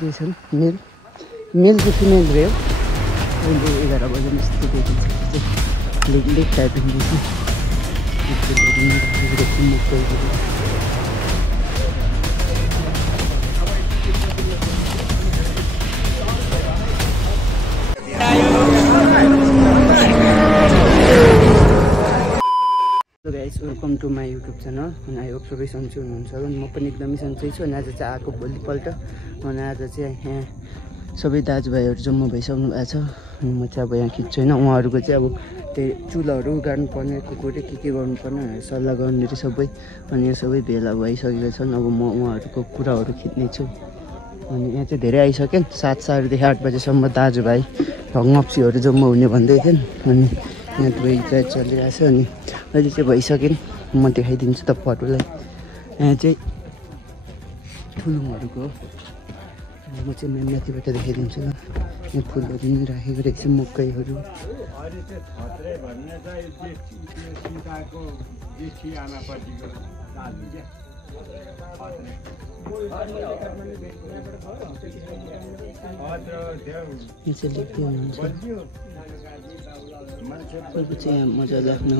देखिँदैछन् मेल चाहिँ फिमेल रह्यो अहिले 11 बजे जस्तो देखिन्छ लेक टाइप हुँदैछ guys welcome to my YouTube channel अनि आई होप सबै सन्चै हुनुहुन्छ अनि म पनि एकदमै सन्चै छु अनि आज चाहिँ आएको भोलिपल्ट अनि आज चाहिँ यहाँ सबै दाजुभाइहरू जम्मा भइसक्नु भएको छ अनि म चाहिँ अब यहाँ खिच्छु होइन उहाँहरूको चाहिँ अब त्यही चुलाहरू गाड्नुपर्ने कुकुरले के गर्नुपर्ने सल्लाह गर्ने रे सबै अनि यो सबै भेला भइसकेको छन् अब म उहाँहरूको कुराहरू खिच्नेछु अनि यहाँ चाहिँ धेरै आइसक्यो 7:30 8 बजेसम्म दाजुभाइ ढङ्गप्सीहरू जम्मा हुने भन्दै थिएन अनि यहाँ दुवै चलिरहेको छ अनि अहिले चाहिँ भइसक्यो म देखाइदिन्छु तपाईँहरूलाई यहाँ चाहिँ फुलुङहरूको म चाहिँ माथिबाट देखाइदिन्छु ल यहाँ फुलहरू पनि राखेको रहेछ मकैहरू अर्को चाहिँ मजाले आफ्नो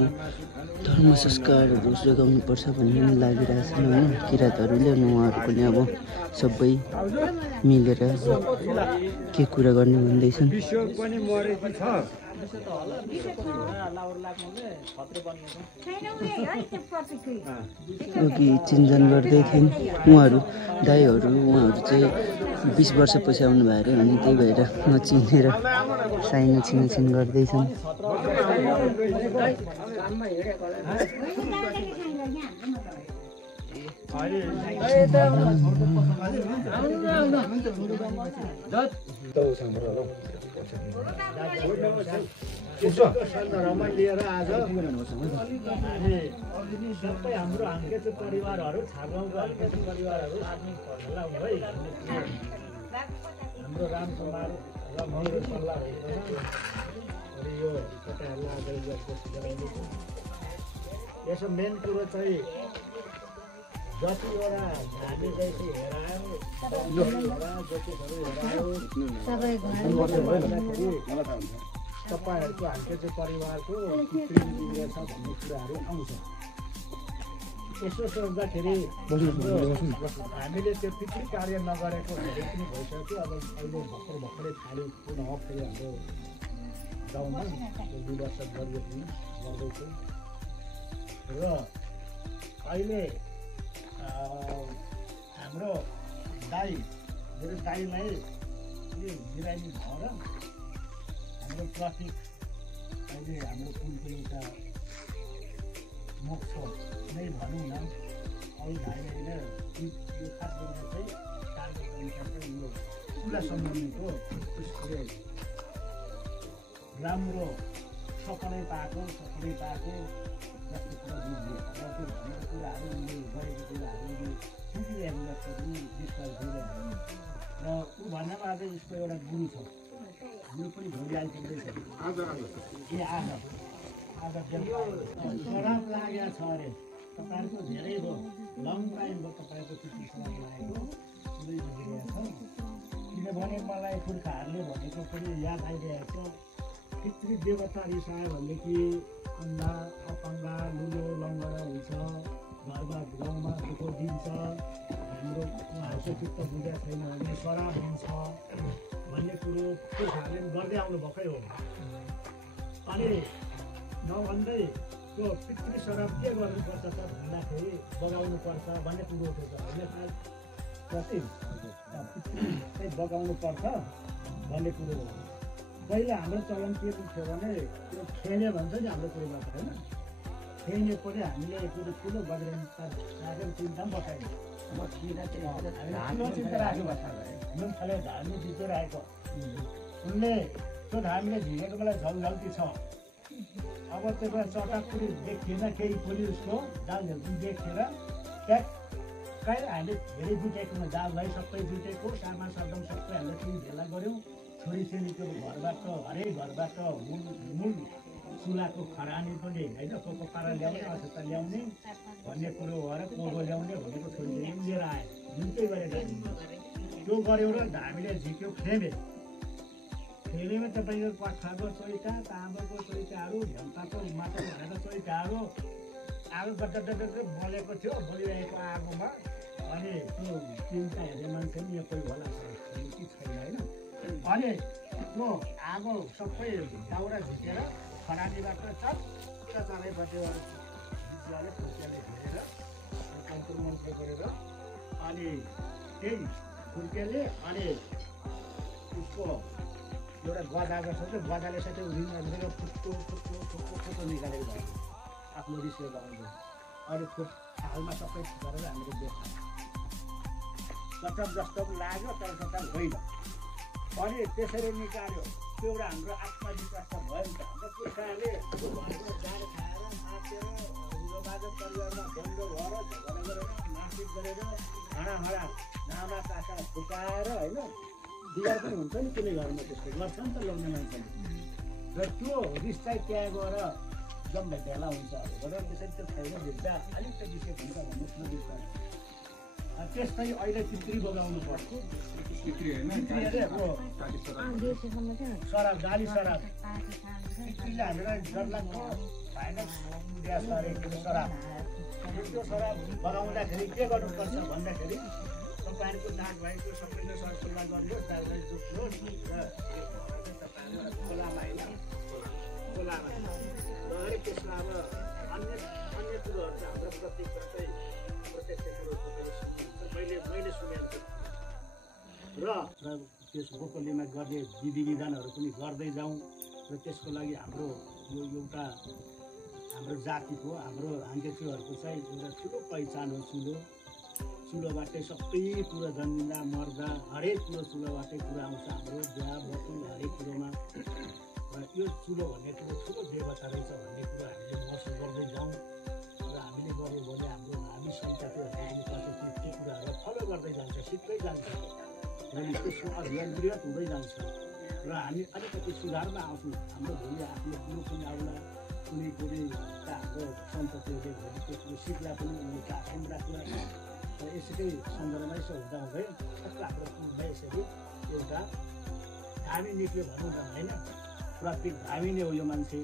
धर्म संस्कारहरू जोगाउनुपर्छ भन्ने पनि लागिरहेछ होइन किराँतहरूले अनि उहाँहरूको नि अब सबै मिलेर के कुरा गर्ने भन्दैछन् अघि चिन्जान गर्दै थिइन् उहाँहरू दाइहरू उहाँहरू चाहिँ 20 वर्षपछि आउनु भएको अरे अनि त्यही भएर नचिनेर साइना छिनाछिन गर्दैछन् लिएर आज सबै हाम्रो हाम्रै परिवारहरू छागाउँको परिवारहरू हाम्रो राम समाज र मेरो सल्लाह यो यसो मेन कुरो चाहिँ जतिवटा हामी जति हेरायो तपाईँहरूको हाम्रै परिवारको कृत्रिम बिग्रेछ भन्ने कुराहरू आउँछ यसो सोच्दाखेरि हामीले त्यो पितृ कार्य नगरेको धेरै पनि भइसक्यो अब अहिले भर्खरै थाल्यो पुनः फेरि हाम्रो गाउँमा 2 वर्ष गरियो पनि गर्दैछु र अहिले हाम्रो दाइ मेरो दाइलाई बिरामी भएर हाम्रो ट्राफिक अहिले हाम्रो पुलको एउटा मोक्ष नै भनौँ न अरू भाइहरूले यो खास गरेर चाहिँ कार्यक्रम यो खुला सम्बन्धीको उसले राम्रो सफलै पाएको जस्तो कुरा बुझ्यो र त्यो भनेको कुराहरू उनले गरेको कुराहरू उनले सुनिरहेको जस्तो पनि विश्वास दिइरहेको र ऊ भन्नमा आज उसको एउटा गुरु छ यो पनि भोलि आइपुग्दैछ आज शराब लागेको छ अरे तपाईँहरूको धेरै भयो लङ टाइम भयो तपाईँको त्यति शराब लागेको पुरै भइरहेको छ किनभने मलाई पुर्खाहरूले भनेको पनि याद आइरहेको छ पितृ देवता रिसायो भनेदेखि अन्धा अपङ्गा लुलो लङ्गडा हुन्छ घरमा गाउँमा दुःख दिन्छ हाम्रो उहाँहरूको चित्त बुझेको छैन भने शराब हुन्छ भन्ने कुरो पुर्खाहरूले पनि गर्दै आउनु भएकै हो अनि नभन्दै त्यो पितृ शराब के गर्नुपर्छ त भन्दाखेरि बगाउनुपर्छ भन्ने कुरो उठेछ होइन कति चाहिँ बगाउनुपर्छ भन्ने कुरो हो पहिला हाम्रो चलन के थियो भने त्यो खेल्ने भन्छ नि हाम्रो कुरोमा त होइन खेल्ने पनि हामीले कुरो ठुलो बजारमा राखेर चिन्ता पनि बसाइदियो थाले धार्नु जितो उनले त्यो धार्मीले झिकेको बेला झलझल्ती छ अब त्यो बेला चटाकुरी देखिएन केही पनि उसको जालहरू पनि देखेर ट्याक कहीँ हामीले धेरै जुटेकोमा जाललाई सबै जुटेको सामान सर्दम सबै हामीले पनि भेला गऱ्यौँ छोरीचेलीको घरबाट हरेक घरबाट मूल चुलाको खरानी पनि होइन कोको पारा ल्याउने अथवा ल्याउने भन्ने कुरो भएर कोगो ल्याउने भनेको छोरीचेली लिएर आयो जुन चाहिँ गरेर त्यो गऱ्यौँ र हामीले झिक्यौँ खेमेमा तपाईँको कठाको चोइटा ताँबाको चोइटाहरू झ्याम्पाको माटो भनेर चोइटाहरू आगो गड्डा बलेको थियो बलिरहेको आगोमा अनि त्यो चिन्ता हेर्ने मान्छे पनि यो कोही होला कि छैन होइन अनि त्यो आगो सबै दाउरा झिकेर खरानीबाट चट्ट चालैपट्टिबाट झिक्याले खुर्कियाले घेरेर मन्त्र मन्त्र गरेर अनि त्यही खुर्कियाले अनि उसको एउटा गदा गर्छ त्यो गदाले चाहिँ त्यो रिङहरू फुट्टो निकालेको भयो आफ्नो रिसले लगाउँछ अनि थालमा सबै गरेर हामीले देखायौँ चटक जस्तो लाग्यो तर चटक होइन अनि त्यसरी निकाल्यो त्यो एउटा हाम्रो आत्मविश्वास त भयो नि त हाम्रो पुर्खाहरूले जाड खाएर नाचेर बाजा परिवारमा बन्द भएर झगडा गरेर मारपिट गरेर हाँडा नामा काँटा फुकाएर होइन बिगार पनि हुन्छ नि कुनै घरमा त्यस्तो गर्छ नि त ल्याउने मान्छेले र त्यो रिस चाहिँ त्यहाँ गएर जम्मै भेला हुन्छ अब त्यसरी त्यो छैन भित्ता अलिकति विषय हुन्छ भन्ने ठुलो विश्वास त्यस्तै अहिले चित्री बगाउनु पर्छ सराब जाली सराब चित्रीले हामीलाई डरलाग्दो भएन ग्यास गरेको सराब त्यो सराब बगाउँदाखेरि के गर्नुपर्छ भन्दाखेरि तपाईँहरूको नाक भएको सबैले सरसल्लाह गरियोस् दाइलाई जोख्नुहोस् र खोलामा होइन खोलामा र त्यसमा अब अन्य कुरोहरू चाहिँ हाम्रो प्रत्यक्ष कुरो मैले सुनेको र त्यस गोकलीमा गर्ने विधि विधानहरू पनि गर्दै जाउँ र त्यसको लागि हाम्रो यो एउटा हाम्रो जातिको हाम्रो हाङ्गेचुहरूको चाहिँ एउटा ठुलो पहिचान हो चुलोबाटै सबै कुरो जन्मिँदा मर्दा हरेक कुरो चुलोबाटै कुरा आउँछ हाम्रो बिहा बटु हरेक कुरोमा र यो चुलो भन्ने कुरो ठुलो देवता रहेछ भन्ने कुरो हामीले महसुस गर्दै जाउँ र हामीले गऱ्यो भने हाम्रो भावी सन्ततिहरूले पनि त्यो कुराहरू फलो गर्दै जान्छ सिक्दै जान्छ र त्यसको अध्ययन बृहत हुँदै जान्छ र हामी अलिकति सुधारमा आउँछौँ हाम्रो भोलि आफ्नो कुरो पनि आउला कुनै हाम्रो सन्ततिहरूले भोलि त्यो कुरो सिक्ला पनि उनीहरूको आफै राख्ला र यसकै सन्दर्भमा यसो हुँदा हुँदै ठक्क हाम्रो कुरोमा यसरी एउटा धामी निक्ल्यो भनौँ न होइन प्रत्येक धामी नै हो यो मान्छे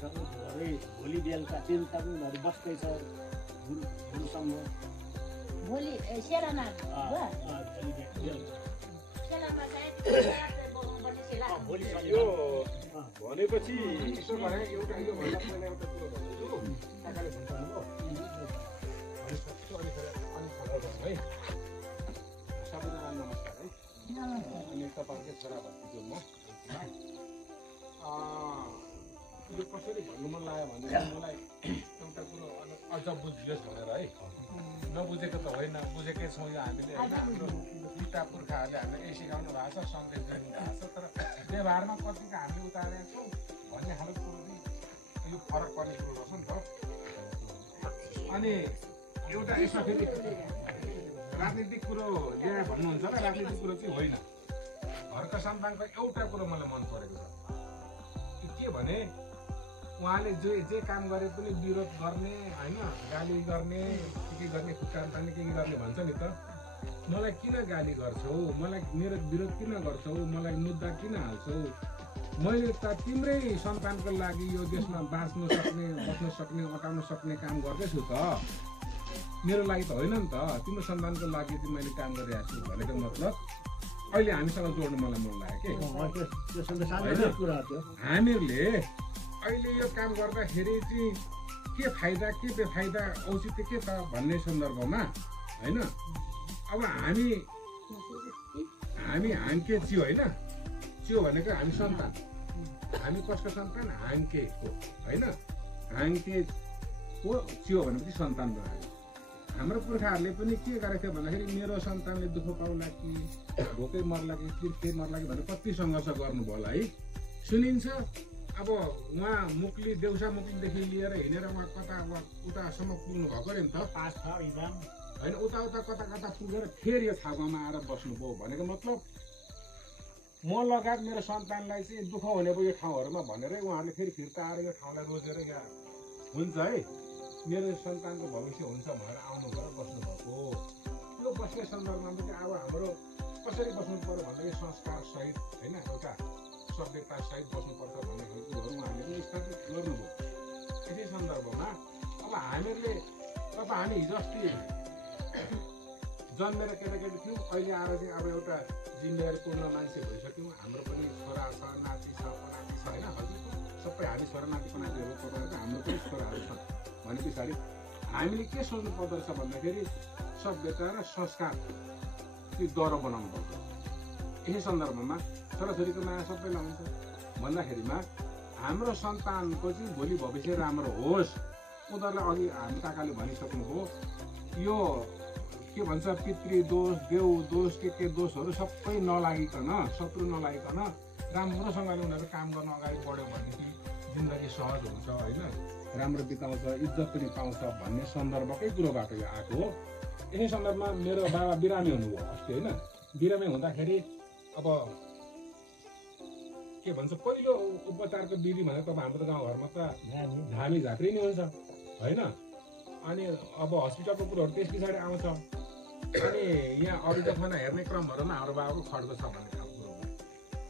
र ऊ भोलि बेलुका चिन्ता पनि उनीहरू बस्दैछ गुरुसँग भनेपछि यसो भने एउटा यो भन्दा पहिला एउटा कुरो भन्छु काकाले भन्नुभयो है सबैजना नमस्कार है अनि तपाईँहरूकै छोरा भएपछि म यो कसरी भन्नु मन लाग्यो भनेदेखि मलाई एउटा कुरो अझ बुझियोस् भनेर है नबुझेको त होइन बुझेकै छौँ यो हामीले होइन हाम्रो पिता पुर्खाहरूले हामीलाई यही सिकाउनु भएको छ सन्देश दिनु भएको छ तर व्यवहारमा कतिको हामीले उतारेका छौँ भन्ने खालको कुरो पनि यो फरक पर्ने कुरो रहेछ नि त अनि एउटा यसमा फेरि राजनीतिक कुरो ल्याए भन्नुहुन्छ र राजनीतिक कुरो चाहिँ होइन घरका सन्तानको एउटा कुरो मलाई मन परेको छ के भने उहाँले जे काम गरे पनि विरोध गर्ने होइन गाली गर्ने के गर्ने खुट्टान तान्ने के गर्ने भन्छ नि त मलाई किन गाली गर्छौ मलाई मेरो विरोध किन गर्छौ मलाई मुद्दा किन हाल्छौ मैले त तिम्रै सन्तानको लागि यो देशमा बाँच्न सक्ने बस्न सक्ने अटाउन सक्ने काम गर्दैछु त मेरो लागि त होइन नि त तिम्रो सन्तानको लागि चाहिँ मैले काम गरिरहेको छु भनेको मतलब अहिले हामीसँग जोड्नु मलाई मन लाग्यो कि हामीहरूले अहिले यो काम गर्दाखेरि चाहिँ के फाइदा के बेफाइदा औचित्य के त भन्ने सन्दर्भमा होइन अब हामी हाङ्के चियो होइन चियो भनेको हामी सन्तान हामी कसको सन्तान हाङ्केको होइन हाङ्केको चियो भनेपछि सन्तान भयो हाम्रो पुर्खाहरूले पनि के गरेको थियो भन्दाखेरि मेरो सन्तानले दुःख पाउला कि भोकै मर्ला कि के मर्ला कि भनेर कति सङ्घर्ष गर्नुभयो होला है सुनिन्छ अब उहाँ मुक्ली देउसा मुक्लीदेखि लिएर हिँडेर उहाँ कता उतासम्म पुग्नु भएको अरे नि त पास छ इमाम होइन उता कता पुगेर फेरि यो ठाउँमा आएर बस्नुभयो भनेको मतलब म लगायत मेरो सन्तानलाई चाहिँ दुःख हुने भयो यो ठाउँहरूमा भनेर उहाँहरूले फेरि फिर्ता आएर यो ठाउँलाई रोजेर यहाँ हुन्छ है मेरो सन्तानको भविष्य हुन्छ भनेर आउनुभयो बस्नुभएको यो बस्ने सन्दर्भमा पनि अब हाम्रो कसरी बस्नु पर्यो भन्दाखेरि संस्कार सहित होइन एउटा सभ्यता सहित बस्नुपर्छ भन्ने कुरोहरू उहाँले स्थापित गर्नुभयो। यसै सन्दर्भमा अब हामीहरूले अब हामी हिजो अस्ति जन्मेर केटाकेटी थियौँ, अहिले आएर चाहिँ अब एउटा जिम्मेवारीपूर्ण मान्छे भइसक्यौँ। हाम्रो पनि छोरा छ, नाति छ, पनाति छ होइन, हजुर सबै हामी छोरा नाति पनातिहरू पकाएर हाम्रो पनि छोराहरू छन् भने पछाडि हामीले के सोच्नु पर्दो रहेछ भन्दाखेरि सभ्यता र संस्कार त्यो डह्रो बनाउनु पर्छ। यसै सन्दर्भमा छोराछोरीको माया सबैलाई हुन्छ भन्दाखेरिमा हाम्रो सन्तानको चाहिँ भोलि भविष्य राम्रो होस्। उनीहरूलाई अघि हामी काकाले भनिसक्नुभयो, यो के भन्छ पितृ दोष, देव दोष, के दोषहरू सबै नलागिकन, शत्रु नलागिकन राम्रोसँगले उनीहरू काम गर्न अगाडि बढ्यो भनेदेखि जिन्दगी सहज हुन्छ होइन, राम्रो बिताउँछ, इज्जत पनि पाउँछ भन्ने सन्दर्भकै कुरोबाट यो आएको हो। यसै सन्दर्भमा मेरो बाबा बिरामी हुनुभयो अस्ति होइन। बिरामी हुँदाखेरि अब के भन्छ पहिलो उपचारको विधि भनेको अब हाम्रो गाउँघरमा त धामी झाँक्री नै हुन्छ होइन। अनि अब हस्पिटलको कुरोहरू त्यस पछाडि आउँछ। अनि यहाँ अरूको खाना हेर्ने क्रमहरूमा हाम्रो बाबाको खड्को छ भन्ने खालको कुरो हो।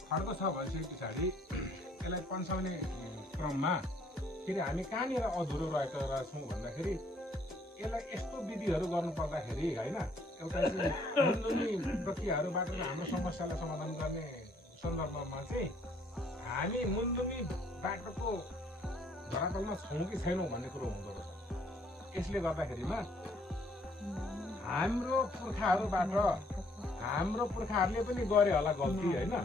खड्को छ भइसके पछाडि यसलाई पन्साउने क्रममा फेरि हामी कहाँनिर अधुरो रहेको रहेछौँ भन्दाखेरि यसलाई यस्तो विधिहरू गर्नु पर्दाखेरि होइन, एउटा चाहिँ मुन्दुमी प्रक्रियाहरूबाट हाम्रो समस्यालाई समाधान गर्ने सन्दर्भमा चाहिँ हामी मुन्दुमी बाटोको धरातलमा छौँ कि छैनौँ भन्ने कुरो हुँदो रहेछ। यसले गर्दाखेरिमा हाम्रो पुर्खाहरूले पनि गरे होला गल्ती होइन।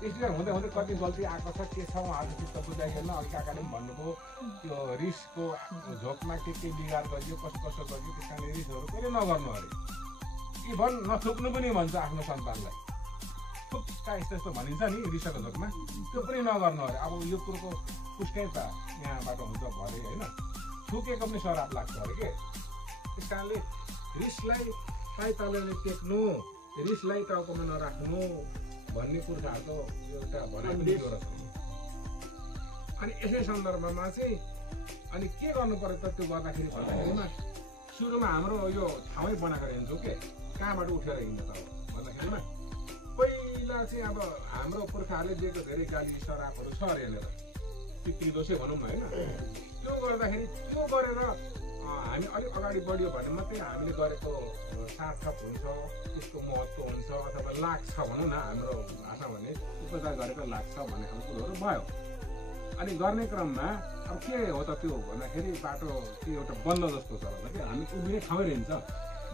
त्यसले हुँदै हुँदै कति गल्ती आएको छ के छ उहाँहरू चित्त बुझाइकन अघि काकाले पनि भन्नुभयो त्यो रिसको झोकमा के बिगार गरियो, कसो गरियो, त्यस कारणले रिसहरू पनि नगर्नु अरे। इभन नथुक्नु पनि भन्छ आफ्नो सन्तानलाई, थुक्का यस्तो भनिन्छ नि रिसको झोकमा, त्यो पनि नगर्नु अरे। अब यो कुरोको पुष्टै त यहाँबाट हुन्छ भरे होइन, थुकेको पनि सराप लाग्छ अरे के। त्यस कारणले रिसलाई पाइतालले टेक्नु, रिसलाई टाउकोमा नराख्नु भन्ने पुर्खाहरूको एउटा भनाइ पनि थियो रहेछ। अनि यसै सन्दर्भमा चाहिँ अनि के गर्नु पर्यो त त्यो गर्दाखेरि भन्दाखेरिमा सुरुमा हाम्रो यो ठाउँै बनाएको हिँड्छौँ के, कहाँबाट उठेर हिँड्नु त भन्दाखेरिमा पहिला चाहिँ अब हाम्रो पुर्खाहरूले दिएको धेरै गाली सरापहरू छ अरे यहाँनिर, पितृदोषै भनौँ न होइन। त्यो गर्दाखेरि त्यो गरेर हामी अलिक अगाडि बढ्यो भने मात्रै हामीले गरेको सार्थक हुन्छ, त्यसको महत्त्व हुन्छ अथवा लाग्छ भनौँ न, हाम्रो भाषा भने उपचार गरेको लाग्छ भन्ने खालको कुरोहरू भयो। अनि गर्ने क्रममा अब के हो त त्यो भन्दाखेरि बाटो त्यो एउटा बन्द जस्तो छ होला कि हामी उभिने ठाउँ रहन्छ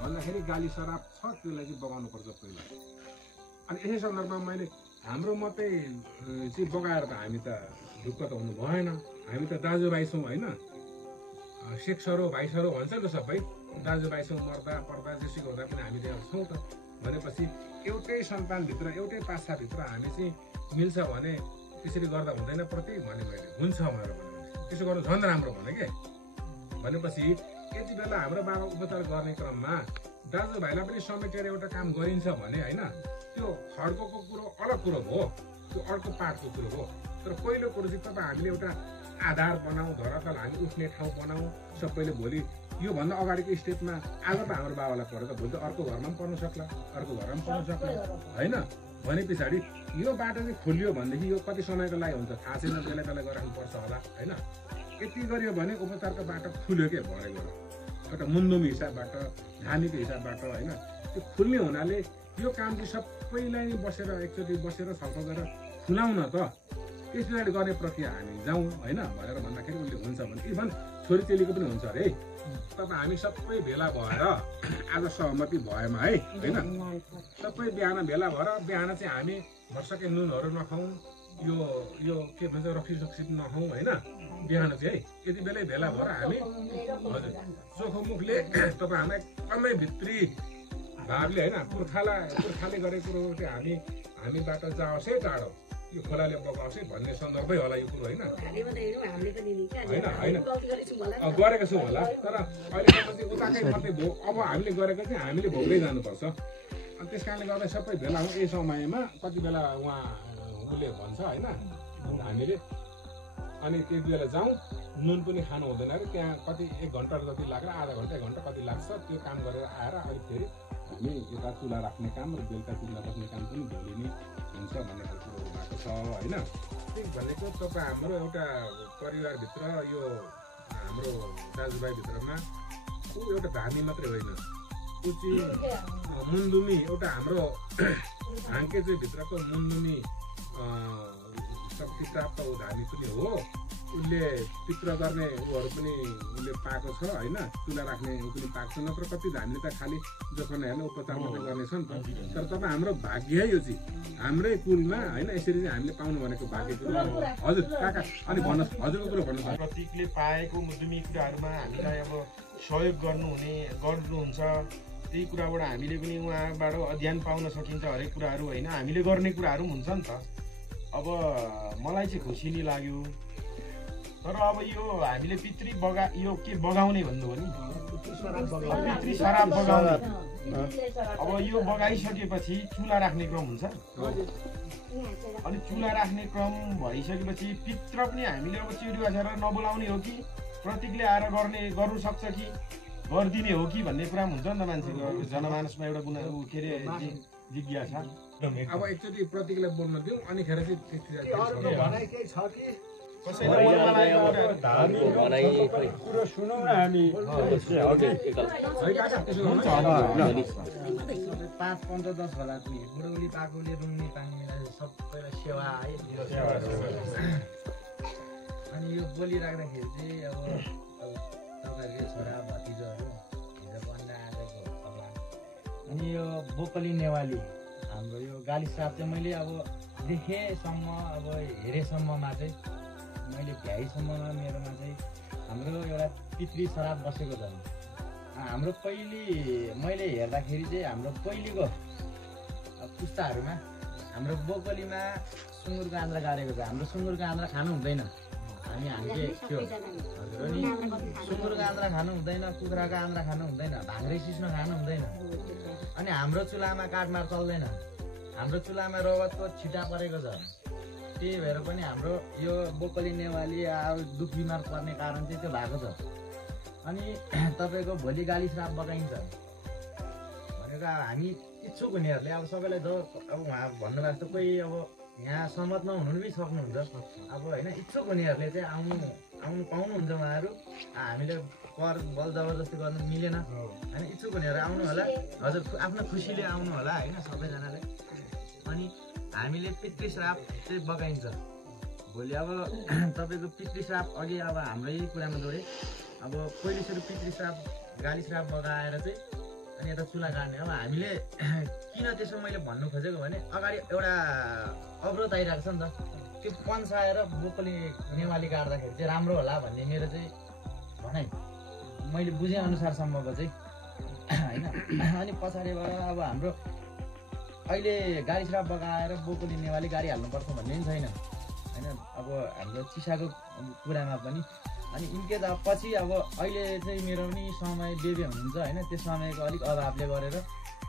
भन्दाखेरि गाली सराप छ, त्यसलाई चाहिँ बगाउनुपर्छ पहिला। अनि यसै सन्दर्भमा मैले हाम्रो मात्रै चाहिँ बगाएर त हामी त ढुक्क त हुनु भएन। हामी त दाजुभाइ छौँ होइन, सेक्सरो भाइसरो भन्छ त सबै, दाजुभाइ छौँ, मर्दा पर्दा जेसुकै हुँदा पनि हामी त्यहाँ छौँ त भनेपछि एउटै सन्तानभित्र एउटै पासाभित्र हामी चाहिँ मिल्छ भने त्यसरी गर्दा हुँदैन प्रत्येक भने मैले हुन्छ भनेर भने त्यसो गर्नु झन् राम्रो भने के। भनेपछि यति बेला हाम्रो बाबा उपचार गर्ने क्रममा दाजुभाइलाई पनि समेटेर एउटा काम गरिन्छ भने होइन, त्यो खड्को कुरो अलग कुरो हो, त्यो अर्को पाठको कुरो हो। तर पहिलो कुरो चाहिँ तपाईँ हामीले एउटा आधार बनाऊ, धरातल हामी उठ्ने ठाउँ बनाऊ। सबैले भोलि योभन्दा अगाडिको स्टेपमा आज त हाम्रो बाबालाई पढेर भोलि त अर्को घरमा पनि पढ्नु सक्ला, अर्को घरमा पनि पढ्नु सक्ला होइन। भने पछाडि यो बाटो चाहिँ खोलियो भनेदेखि यो कति समयको लागि हुन्छ थाहा छैन, बेला बेला गराउनुपर्छ होला होइन। यति गरियो भने उपचारको बाटो खुल्यो के भरे गएर एउटा मुन्दुमी हिसाबबाट, धामीको हिसाबबाट होइन। त्यो खुल्ने हुनाले यो काम चाहिँ सबैलाई बसेर एकचोटि बसेर छलफल गरेर खुलाउन त त्यस पछाडि गर्ने प्रक्रिया हामी जाउँ होइन भनेर भन्दाखेरि उसले हुन्छ भने इभन छोरीचेलीको पनि हुन्छ अरे। तपाईँ हामी सबै भेला भएर आज सहमति भएमा है होइन, सबै बिहान भेला भएर बिहान चाहिँ हामी भर्सकै नुनहरू नखाउँ, यो के भन्छ रक्सी नखाउँ होइन बिहान चाहिँ है। यति बेलै भेला भएर हामी हजुर चोखो मुखले तपाईँ हाम्रो एकदमै भित्री भावले होइन पुर्खाले गरेको कुरो चाहिँ हामीबाट जाओस् है टाढो, यो खोलाले बगाओस् है भन्ने सन्दर्भै होला यो कुरो होइन गरेको छौँ होला। तर अहिलेसम्म चाहिँ उताकै मात्रै भो, अब हामीले गरेको चाहिँ हामीले भोग्दै जानुपर्छ। अनि त्यस कारणले गर्दा सबै भेला हौँ यही समयमा, कति बेला उहाँ उसले भन्छ होइन हामीले, अनि त्यति बेला जाउँ। नुन पनि खानु हुँदैन अरे त्यहाँ, कति 1 घन्टा जति लाग्छ, आधा घन्टा 1 घन्टा कति लाग्छ, त्यो काम गरेर आएर अनि फेरि हामी यता चुला राख्ने काम र बेलुका चुला राख्ने काम पनि भोलि नै हुन्छ भन्ने खालको कुरो भएको छ होइन। भनेको तपाईँ हाम्रो एउटा परिवारभित्र यो हाम्रो दाजुभाइभित्रमा ऊ एउटा धामी मात्रै होइन, ऊ चाहिँ मुन्दुमी एउटा हाम्रो हाङ्के चाहिँ भित्रको मुन्दुमी शक्ति प्राप्त ऊ धामी पनि हो। उसले पित्र गर्ने ऊहरू पनि उसले पाएको छ होइन, चुला राख्ने ऊ पनि पाएको छ। नत्र कति धामीले त खालि जोखाना हेर्न उपचार मात्रै गर्नेछ नि त। तर तपाईँ हाम्रो भाग्य है यो चाहिँ, हाम्रै कुलमा होइन यसरी चाहिँ हामीले पाउनु भनेको भाग्य कुरो। हजुर काका अनि भन्नुहोस्, हजुरको कुरो भन्नुहोस्। प्रतीकले पाएको मुजुमी कुराहरूमा हामीलाई अब सहयोग गर्नुहुन्छ, त्यही कुराबाट हामीले पनि उहाँबाट अध्ययन पाउन सकिन्छ हरेक कुराहरू होइन, हामीले गर्ने कुराहरू पनि हुन्छ नि त। अब मलाई चाहिँ खुसी नै लाग्यो। तर अब यो हामीले पितृ यो के बगाउने भन्नु हो नि, पितृ शराब बगाउने। अब यो बगाइसकेपछि चुला राख्ने क्रम हुन्छ, अनि चुला राख्ने क्रम भइसकेपछि पित्र पनि हामीले अब चिडी बसेर नबोलाउने हो कि प्रतीकले आएर गर्नु सक्छ कि गरिदिने हो कि भन्ने कुरा पनि हुन्छ नि त। मान्छेको जनमानसमा एउटा के अरे जिज्ञासा। अब एकचोटि प्रतीकलाई बोल्न दिउँ अनि खेर चाहिँ कसैले मनमा लागेको कुरो सुनौँ न हामी। 5, 15, 10 होला बुढौली पाकोले रुङ्नी पाङ्नीलाई सबैलाई सेवा है। अनि यो बोलिराख्दाखेरि चाहिँ अब तपाईँहरूले छोरा भतिजोहरू हिजो बन्द आजको भगवान्। अनि यो बोकली नेवाली हाम्रो यो गाली श्राप चाहिँ मैले अब देखेसम्म अब हेरेसम्ममा चाहिँ मैले भ्याइसम्ममा मेरोमा चाहिँ हाम्रो एउटा पितृ श्राप बसेको छ। हाम्रो मैले हेर्दाखेरि चाहिँ हाम्रो पहिलेको पुस्ताहरूमा हाम्रो बोकलीमा सुँगुरको आन्द्रा गाडेको छ। हाम्रो सुँगुरको आन्द्रा खानु हुँदैन, हामी हाङ्के थियो। अनि सुँगुरको आन्द्रा खानु हुँदैन, कुखुराको आन्द्रा खानु हुँदैन, भाङ्रे सिस्नो खानु हुँदैन। अनि हाम्रो चुलामा काठमार चल्दैन, हाम्रो चुलामा रगतको छिटा परेको छ। त्यही भएर पनि हाम्रो यो बोकली नेवाली दुख बिमार पर्ने कारण चाहिँ त्यो भएको छ। अनि तपाईँको भोलि गाली श्राप बगाइन्छ भनेको हामी इच्छुक हुनेहरूले अब सबैलाई अब उहाँ भन्नुभएको जस्तो कोही अब यहाँ सहमत नहुनु पनि सक्नुहुन्छ अब होइन। इच्छुक हुनेहरूले चाहिँ आउनु पाउनुहुन्छ उहाँहरू। हामीले कर बल जबरजस्ती गर्नु मिलेन होइन। इच्छुक हुनेहरू आउनु होला, हजुर आफ्नो खुसीले आउनु होला होइन सबैजनाले। अनि हामीले पितृ श्राप चाहिँ बगाइन्छ भोलि। अब तपाईँको पितृ श्राप अघि अब हाम्रै कुरामा जोडेँ। अब पहिले सुरु पितृ श्राप गाली श्राप बगाएर चाहिँ अनि यता चुला गाड्ने। अब हामीले किन त्यसो मैले भन्नु खोजेको भने अगाडि एउटा अवरोध आइरहेको छ नि त, त्यो पन्साएर बोकली नेवाली गाड्दाखेरि चाहिँ राम्रो होला भन्ने मेरो चाहिँ भनाइ, मैले बुझेअनुसारसम्मको चाहिँ होइन। अनि पछाडिबाट अब हाम्रो अहिले गाडी श्राप बगाएर बोकली नेवाली गाडी हाल्नुपर्छ भन्ने पनि छैन होइन। अब हाम्रो चिसाको कुरामा पनि अनि इनकेस अब पछि अब अहिले चाहिँ मेरो पनि समय बेबी हुनुहुन्छ होइन, त्यो समयको अलिक अभावले गरेर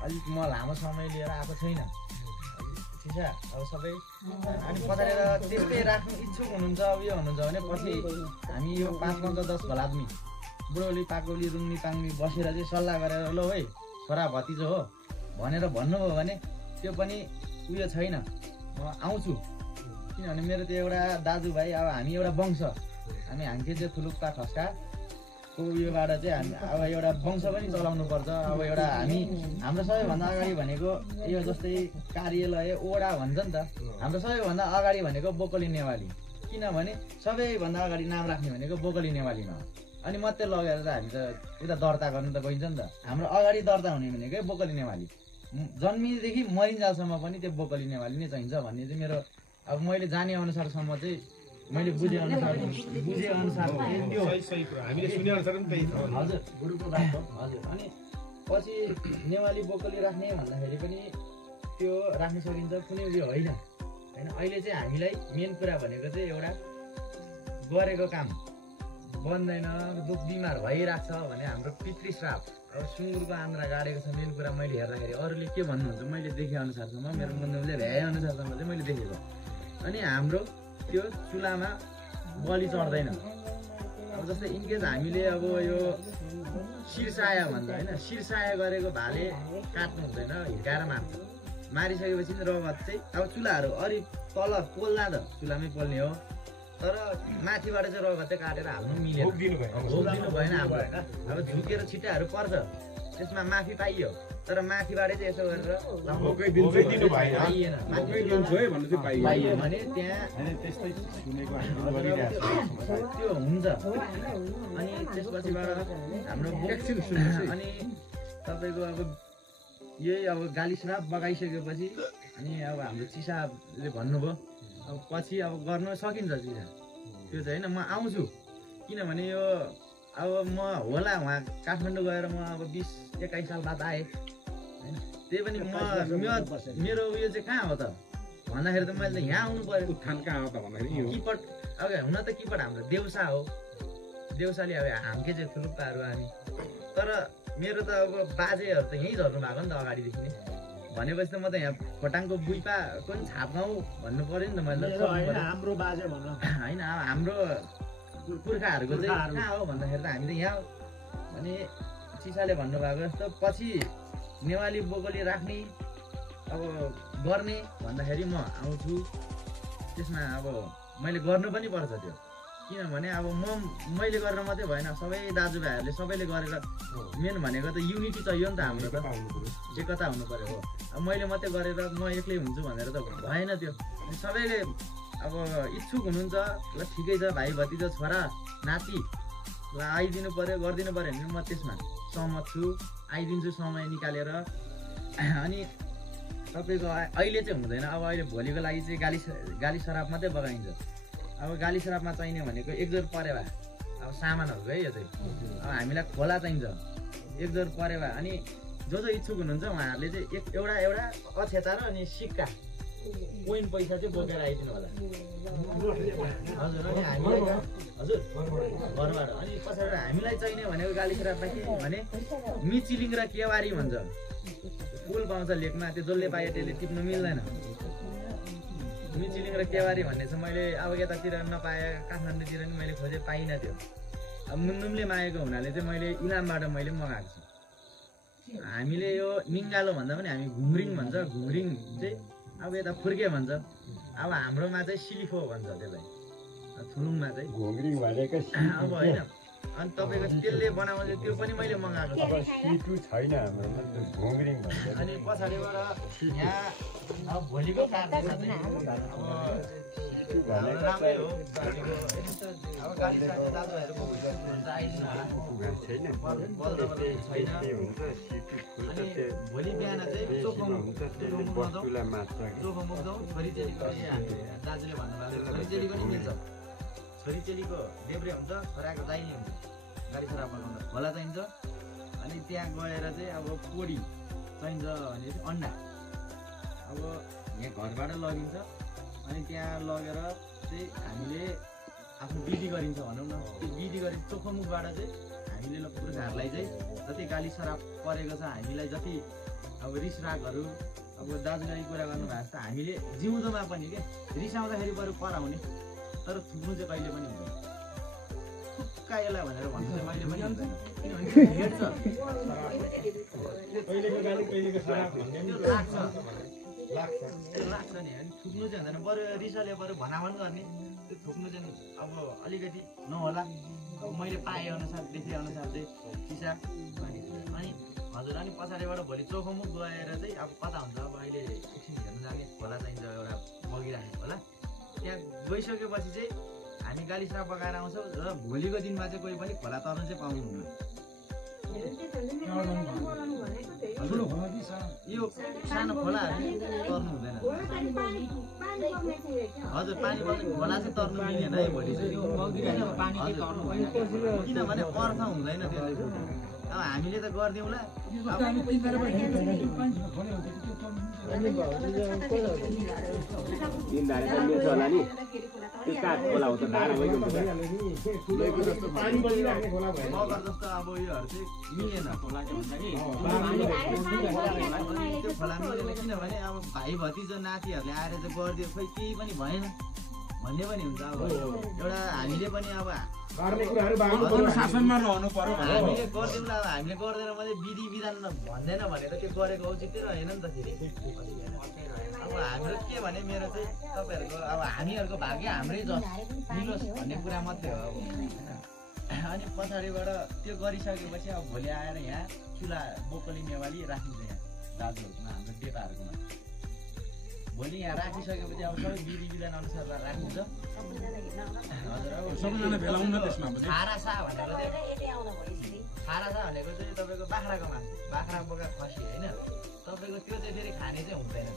अलिक म लामो समय लिएर आएको छैन चिसा अब सबै। अनि पछाडिएर त्यस्तै राख्नु इच्छुक हुनुहुन्छ अब यो हुनुहुन्छ भने पछि हामी यो 5, 15, 10 भलादमी बुढौली पाकोली रुङ्नी पाङ्नी बसेर चाहिँ सल्लाह गरेर ल है छोरा भतिजो हो भनेर भन्नुभयो भने त्यो पनि उयो छैन, म आउँछु। किनभने मेरो त्यो एउटा दाजुभाइ अब हामी एउटा वंश, हामी हाङ्के चाहिँ थुलुक्पा खस्काको उयोबाट चाहिँ हामी अब एउटा वंश पनि चलाउनु पर्छ। अब एउटा हाम्रो सबैभन्दा अगाडि भनेको यो जस्तै कार्यालय ओडा भन्छ नि त, हाम्रो सबैभन्दा अगाडि भनेको बोकली नेवाली। किनभने सबैभन्दा अगाडि नाम राख्ने भनेको बोकली नेवालीमा हो। अनि मात्रै लगेर चाहिँ हामी त उता दर्ता गर्नु त गइन्छ नि त। हाम्रो अगाडि दर्ता हुने भनेकै बोकली नेवाली, जन्मिएदेखि मरिन्जालसम्म पनि त्यो बोकली नेवाली नै चाहिन्छ भन्ने चाहिँ मेरो अब मैले जाने अनुसारसम्म चाहिँ मैले बुझेअनुसार त्यो हामीले सुनेअनुसार पनि त्यही छ। हजुर गुरुको बात हो हजुर। अनि पछि नेवाली बोकली राख्ने भन्दाखेरि पनि त्यो राख्न सकिन्छ, कुनै उयो होइन होइन। अहिले चाहिँ हामीलाई मेन कुरा भनेको चाहिँ एउटा गरेको काम बन्दैन, दुख बिमार भइरहेको छ भने हाम्रो पितृ श्राप। अब सुँगुरको आन्द्रा गाडेको छ मेन कुरा मैले हेर्दाखेरि। अरूले के भन्नुहुन्छ मैले देखेँ अनुसारसम्म, मेरो बन्धुले भ्याए अनुसारसम्म चाहिँ मैले देखेको। अनि हाम्रो त्यो चुलामा बलि चढ्दैन। अब जस्तै इनकेस हामीले अब यो शिरसाया भन्छ होइन, शिरसाया गरेको भाले काट्नु हुँदैन, हिर्काएर मार्छ। मारिसकेपछि रगत चाहिँ अब चुलाहरू अरू तल पोल्दा त चुलामै पोल्ने हो, तर माथिबाट चाहिँ रगत चाहिँ काटेर हाल्नु मिलेन, भोगिदिनु भएन हाम्रो। अब झुकेर छिट्टाहरू पर्छ, त्यसमा माफी पाइयो, तर माथिबाट चाहिँ यसो गरेर भोगिदिनु भएन पाइएन। पाइयो भने त्यहाँ त्यस्तै सुनेको हामीले गरिरहेको छौँ। त्यो हुन्छ। अनि त्यसपछिबाट हाम्रो अनि तपाईँको अब यही अब गाली श्राप बगाइसकेपछि अनि अब हाम्रो चिसाले भन्नुभयो अब पछि अब गर्न सकिन्छ चिसा, त्यो चाहिँ होइन। म आउँछु, किनभने यो अब म होला उहाँ काठमाडौँ गएर म अब 20-21 साल बाद आएँ होइन, त्यही पनि मेरो उयो चाहिँ कहाँ हो त भन्दाखेरि त मैले त यहाँ आउनु पऱ्यो। उत्थान कहाँ हो त भन्दाखेरि किपट अब हुन त किपट हाम्रो देउसा हो, देउसाले अब हाम्के चाहिँ थुलुप्पाहरू हामी, तर मेरो त अब बाजेहरू त यहीँ झर्नु भएको नि त अगाडिदेखि नै, भनेपछि त म त यहाँ खोटाङको बुइपाको नि छाप गाउँ भन्नु पऱ्यो नि त मैले। हाम्रो बाजे भन्न होइन अब हाम्रो पुर्खाहरूको चाहिँ कहाँ हो भन्दाखेरि त हामी त यहाँ हो भने चिसाले भन्नुभएको जस्तो पछि नेवाली बोगली राख्ने अब गर्ने भन्दाखेरि म आउँछु। त्यसमा अब मैले गर्नु पनि पर्छ त्यो, किनभने अब मैले गरेर मात्रै भएन, सबै दाजुभाइहरूले सबैले गरेर मेन भनेको त युनिटी चाहियो नि त, हाम्रो त एकता हुनु पऱ्यो हो। अब मैले मात्रै गरेर म एक्लै हुन्छु भनेर त भएन त्यो। सबैले अब इच्छुक हुनुहुन्छ, ल ठिकै छ भाइ भतिजा छोरा नाति ल आइदिनु पऱ्यो गरिदिनु पऱ्यो भने म त्यसमा सहमत छु, आइदिन्छु समय निकालेर। अनि तपाईँको अहिले चाहिँ हुँदैन, अब अहिले भोलिको लागि चाहिँ गाली सराप मात्रै बगाइन्छ। अब गाली सरापमा चाहिने भनेको एकजोर परेवा, अब सामानहरू है यो चाहिँ अब हामीलाई खोला चाहिन्छ एकजोर परेवा। अनि जो इच्छुक हुनुहुन्छ उहाँहरूले चाहिँ एउटा अक्षता र अनि सिक्का कोइन पैसा चाहिँ बोकेर आइदिनु होला हजुर। अनि हामीलाई हजुर घरबाट अनि पछाडि हामीलाई चाहिने भनेको गाली सरापमा के भने मिचिलिङ र केवारी भन्छ, फुल पाउँछ लेकमा, त्यो जसले पायो त्यसले टिप्नु मिल्दैन। मिचिलिङ र केवारी भन्ने चाहिँ मैले अब यतातिर नपाएँ, काठमाडौँतिर नि मैले खोजेँ पाइनँ त्यो। अब मुन्नुमले मागेको हुनाले चाहिँ मैले इलामबाट मैले मगाएको छु। हामीले यो निङ्गालो भन्दा पनि हामी घुम्रिङ भन्छ, घुम्रिङ चाहिँ अब यता फुर्के भन्छ, अब हाम्रोमा चाहिँ सिलिफो भन्छ त्यसलाई, थुलुङमा चाहिँ घुम्रिङ भनेको अब होइन। अनि तपाईँको त्यसले बनाउने त्यो पनि मैले मगाएको छु। सिटु छैन हाम्रोमा, घुम्रिङ भन्छ। अनि पछाडिबाट यहाँ अब भोलिको कार्य राम्रै हो। अब गाडी साथी दाजुभाइहरू हुन्छ आइदिनु होला, छैन। अनि भोलि बिहान चाहिँ चोखोमुख जाउँ, छोरीचेलीको दाजुले भन्नुभएको छोरीचेलीको नि मिल्छ, छोरीचेलीको देब्रे हुन्छ, छोराको दाइनी हुन्छ, गाडी छोरा पकाउँदा खोला चाहिन्छ। अनि त्यहाँ गएर चाहिँ अब पोडी चाहिन्छ भने चाहिँ अन्डा अब यहाँ घरबाट लगिन्छ। अनि त्यहाँ लगेर चाहिँ हामीले आफ्नो विधि गरिन्छ भनौँ न, त्यो विधि गरी चोखोमुखबाट चाहिँ हामीले पुर्खाहरूलाई चाहिँ जति गाली सराप परेको छ, हामीलाई जति अब रिस रागहरू अब दाजुभाइ कुरा गर्नुभएको छ, हामीले जिउँदोमा पनि के रिसाउँदाखेरि बरु कराउने, तर थुक्नु चाहिँ कहिले पनि हुँदैन। थुक्का यसलाई भनेर भन्नु चाहिँ कहिले पनि हुँदैन, किनभने हेर्छ लाग्छ नि। अनि थुक्नु चाहिँ हुँदैन, बरु रिसले बरु भनाभन गर्ने, त्यो थुक्नु चाहिँ अब अलिकति नहोला। अब मैले पाएँ अनुसार देखेँ अनुसार चाहिँ चिसा अनि हजुर। अनि पछाडिबाट भोलि चोखोमुख गएर चाहिँ अब कता हुन्छ, अब अहिले एकछिन हेर्नु जाने खोला चाहिन्छ, एउटा बगिराखेको होला, त्यहाँ गइसकेपछि चाहिँ हामी गाली सराप पकाएर आउँछौँ र भोलिको दिनमा चाहिँ कोही पनि खोला तर्नु चाहिँ पाउनुहुन्न। यो सानो खोलाहरू तर्नु हुँदैन हजुर, पानी पर्ने खोला चाहिँ तर्नु मिलेन है भोलि चाहिँ, किनभने अर्थ हुँदैन त्यसले। अब हामीले त गरिदिउँला, मगर जस्तो अब उयोहरू चाहिँ मिलेन त्यो खोला मिलेन, किनभने अब भाइ भतिजो नातिहरूले आएर चाहिँ गरिदियो, खोइ केही पनि भएन भन्ने पनि हुन्छ। अब एउटा हामीले पनि अब गर्ने कुराहरू बाँड्नु शासनमा रहनु पर्यो हामीले गर्दैनौँ अब हामीले गर्दैन भने विधि विधान भन्दैन भनेर त्यो गरेको औचित्य रहेन नि त फेरि। अब हाम्रो के भने मेरो चाहिँ तपाईँहरूको अब हामीहरूको भाग्य हाम्रै मिलोस् भन्ने कुरा मात्रै हो अब होइन। अनि पछाडिबाट त्यो गरिसकेपछि अब भोलि आएर यहाँ चुला बोकली नेवाली राखिन्छ यहाँ दाजुहरूकोमा हाम्रो देताहरूकोमा। भोलि यहाँ राखिसकेपछि अब सबै विधि विधान अनुसार राखिन्छ। हजुर अब सबैजना भेला हुन त्यसमा खारासा भनेको चाहिँ खारासा भनेको चाहिँ तपाईँको बाख्राको मासु, बाख्रा बोका खसी होइन। तपाईँको त्यो चाहिँ फेरि खाने चाहिँ हुँदैन।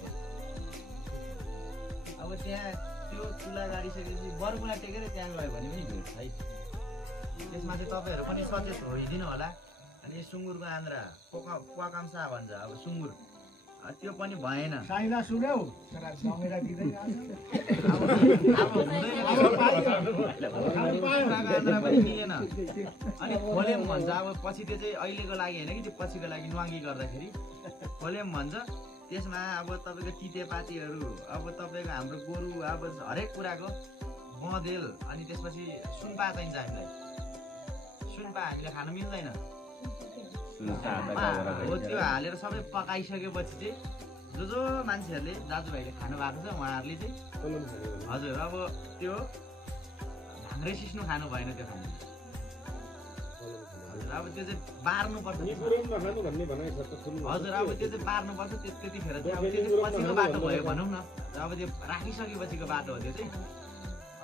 अब त्यहाँ त्यो चुला गाडिसकेपछि बरमुला टेकेर त्यहाँ गयो भने पनि भेट्छ है। त्यसमा चाहिँ तपाईँहरू पनि सचेत होइदिनु होला। अनि सुँगुरको आन्द्रा पकाम्सा भन्छ अब सुँगुर त्यो पनि भएन। साइला सुन्यौ आन्द्रा पनि मिलेन। अनि खोलेम भन्छ अब पछि त्यो चाहिँ अहिलेको लागि होइन कि त्यो पछिको लागि न्वाङ्गी गर्दाखेरि खोलेम भन्छ। त्यसमा अब तपाईँको तितेपातीहरू अब तपाईँको हाम्रो गोरु अब हरेक कुराको बँदेल अनि त्यसपछि सुनपा चाहिन्छ हामीलाई। सुनपा हामीले खानु मिल्दैन। हो त्यो हालेर सबै पकाइसकेपछि चाहिँ जो मान्छेहरूले दाजुभाइले खानु भएको छ उहाँहरूले चाहिँ हजुर अब त्यो भाङ्रे सिस्नु खानु भएन त्यो खानु। हजुर अब त्यो चाहिँ बार्नुपर्छ। हजुर अब त्यो चाहिँ बार्नुपर्छ। त्यतिखेर चाहिँ अब त्यो चाहिँ पछिको बाटो भयो भनौँ न। अब त्यो राखिसकेपछिको बाटो हो त्यो चाहिँ।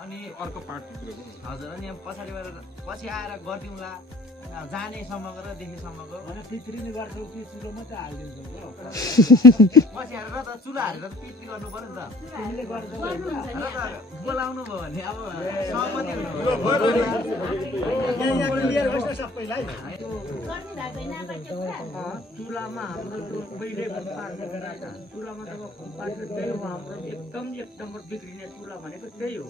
अनि अर्को पार्ट हजुर अनि अब पछाडिबाट पछि आएर गरिदिउँला जानेसम्मको र देखेसम्मको पित्रिने गर्छौ कि चुलो मात्रै हालिदिन्छौ पछि आएर र त चुला हालेर त पितृ गर्नु पर्यो नि त। तिमीले गर्छौ र त बोलाउनु भयो भने अब सहमति हुनु सबैलाई चुलामा हाम्रो त्यो पहिलेको चुलामा जब पार्ने त्यही हो हाम्रो एकदम एक नम्बर बिग्रिने चुला भनेको त्यही हो।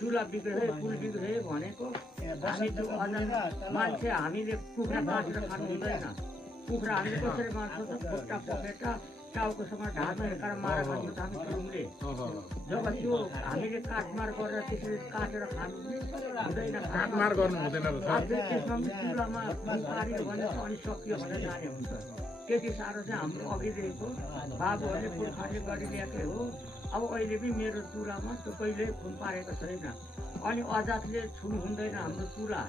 चुला बिग्रे पुल बिग्रे भनेको हामी त्यो मान्छे हामीले कुखुरा काटेर खानु हुँदैन। कुखुरा हामीले कसरी मान्छौँ त खुट्टा पखेटा टाउकोसँग ढाँचा हिर्काएर मारा खान्छौँ हामी तुरुङले। जब त्यो हामीले काटमार गरेर त्यसरी काटेर खानु हुँदैन। काटमार गर्नु हुँदैन त्यसमा चुलामा पारियो भने अनि सकियो भनेर जाने हुन्छ। त्यति साह्रो चाहिँ हाम्रो अघिदेखिको बाबुहरूले पुर्खाले गरिरहेकै हो। अब अहिले पनि मेरो चुलामा त्यो कहिले खुन पारेको छैन। अनि अजातले छुनु हुँदैन हाम्रो चुला।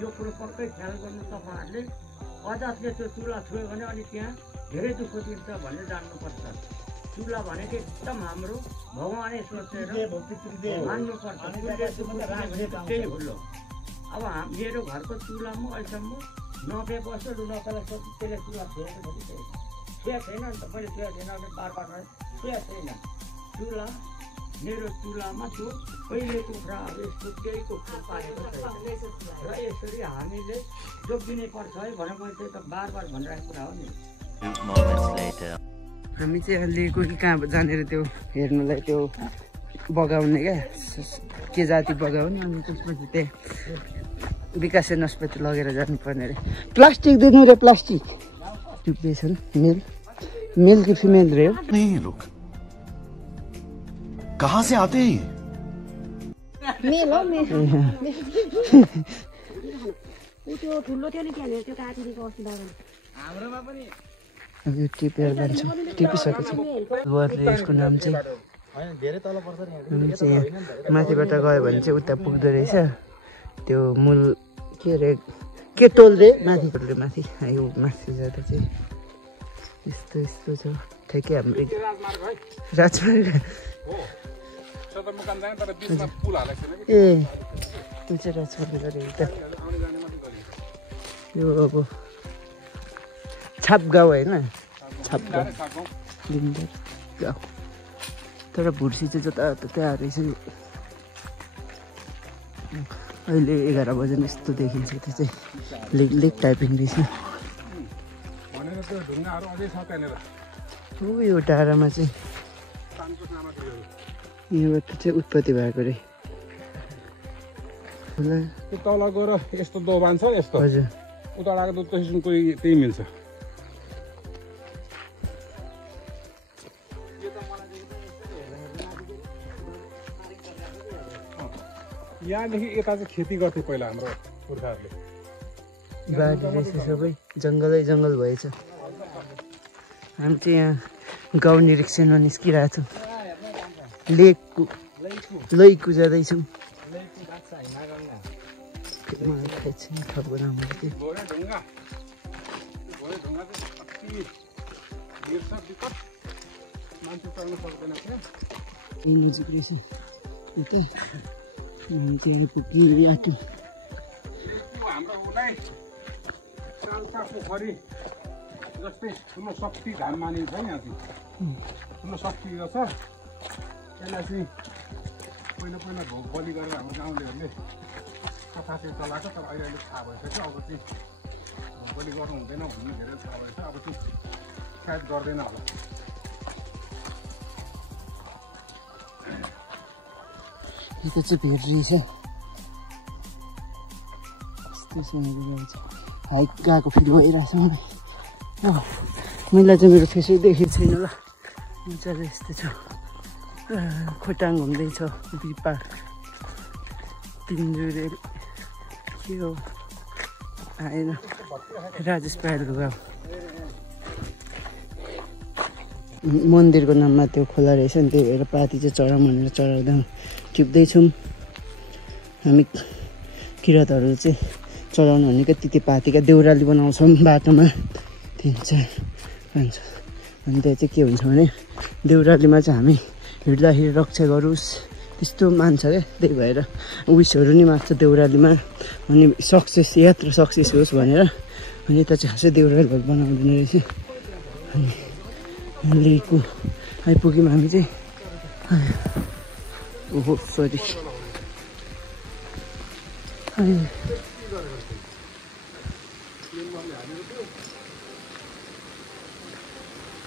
यो कुरो पक्कै ख्याल गर्नु तपाईँहरूले। अजातले त्यो चुला छोयो भने अनि त्यहाँ धेरै दुःख दिन्छ भनेर जान्नुपर्छ। चुला भनेको एकदम हाम्रो भगवानै सोचेर मान्नुपर्छ। त्यही हो। अब मेरो घरको चुलामा अहिलेसम्म 90 वर्ष रुनकालाई सोध्छु त्यसले चुला छोएको छैन नि त। मैले छोएको छैन बार छोएको छैन चुला। मेरो चुलामा त्यो पहिलेको कुखुराहरू यस्तो केही कुखुरा पारेको छैन। र यसरी हामीले जोगिनै पर्छ है भने मैले त्यही त बार भनिरहेको कुरा हो नि। हामी चाहिँ अलि कोही कहाँ जानेर त्यो हेर्नुलाई त्यो बगाउने क्या के जाति बगाउने। अनि त्यसपछि त्यहाँ विकास नस्पति लगेर जानुपर्ने अरे। प्लास्टिक दिनु रे प्लास्टिक प्रिपरेसन मेल कि फिमेल रे हो नहीं ये लोग कहाँ से आते हैं? मेल हो मेल त्यो ठुलो थियो नि त्यहाँनिर त्यो काटिदिएको अस्ति दादा हाम्रोमा पनि अब यो टिपेर जान्छ। टिपिसकेको छ वरले यसको नाम चाहिँ धेरै तल पर्छ हामी चाहिँ माथिबाट गयो भने चाहिँ उता पुग्दो रहेछ। त्यो मूल के अरे के टोल रे माथिबाट माथि यो माथि जाँदा चाहिँ यस्तो यस्तो छ ठ्याक्कै हाम्रो राजमार्ग ए त्यो चाहिँ राजमार्ग गरे उता यो अब छाप गाउँ होइन छाप गाउँ गाउँ। तर भुर्सी चाहिँ जताततै आएर रहेछ नि। अहिले 11 बजे यस्तो देखिन्छ। त्यो चाहिँ लेक टाइपिङ रहेछ। यो डाँडामा चाहिँ यो चाहिँ उत्पत्ति भएको रे तल गएर यस्तो दोबान छ यस्तो हजुर उताको दुध किसिमको त्यही मिल्छ। यहाँदेखि यता चाहिँ खेती गर्थे पहिला हाम्रो पुर्खाहरूले। बारी रहेछ सबै जङ्गलै जङ्गल भएछ। हामी चाहिँ यहाँ गाउँ निरीक्षणमा निस्किरहेको छौँ। लैकु जाँदैछौँ। नजिक रहेछ यता हामी चाहिँ आइपुग्यो। हाम्रो उतै सालका पोखरी जस्तै ठुलो शक्ति धाम मानिन्छ यहाँ चाहिँ ठुलो शक्ति रहेछ। यसलाई चाहिँ पहिला भोग बलि गरेर हाम्रो गाउँलेहरूले कथा चाहिँ चलाएको, तर अहिले थाहा भइसक्यो। अब चाहिँ भोग बलि गर्नु हुँदैन भन्ने धेरै थाहा भएछ। अब चाहिँ सायद गर्दैन होला। यता चाहिँ भेट रहेछ। हाइक गएको फिल भइरहेछ मलाई। मैला चाहिँ मेरो फेसै देखेको छैन ल। मजाले यस्तो छ। खोटाङ घुम्दैछ। बिपा पिन्जुरे के हो आएन। राजेश पायलको गाउँ। मन्दिरको नाममा त्यो खोला रहेछ नि, त्यही भएर पाती चाहिँ चढाउँ भनेर चढाउँदा टिप्दैछौँ। हामी किराँतहरू चाहिँ चढाउनु भनेको त्यो पातीका देउराली बनाउँछौँ बाटोमा 3-4 5। अनि त्यो चाहिँ के हुन्छ भने देउरालीमा चाहिँ हामी हिँड्दाखेरि रक्षा गरोस् त्यस्तो मान्छ क्या। त्यही भएर उइसहरू नि माग्छ देउरालीमा। अनि सक्सेस यात्रा सक्सेस होस् भनेर। अनि यता चाहिँ खासै देउरालीहरू बनाउँदैन रहेछ। अनि लिएको आइपुग्यौँ हामी चाहिँ। ओहो सरी।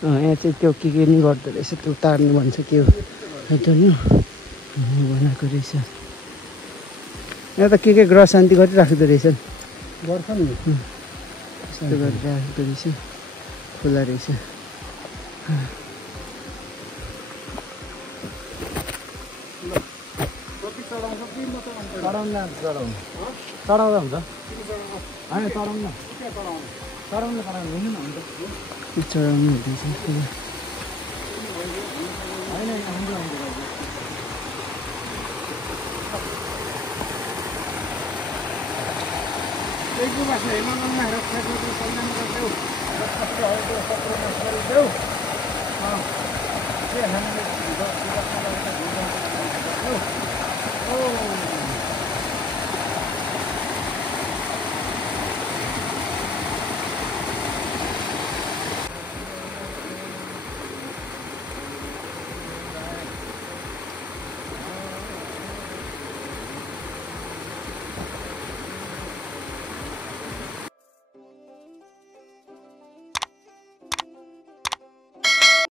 यहाँ चाहिँ त्यो के नि गर्दो रहेछ, त्यो तार्नु भन्छ के हो बनाएको रहेछ। यहाँ त के ग्रह शान्ति गरिराख्दो रहेछ गर्छ नि। त्यस्तो गरिराख्दो रहेछ। खुला रहेछ। चढाउँदा हुन्छ होइन चढाउनु हुँदैन हुन्छ चढाउनु हुँदैछ। होइन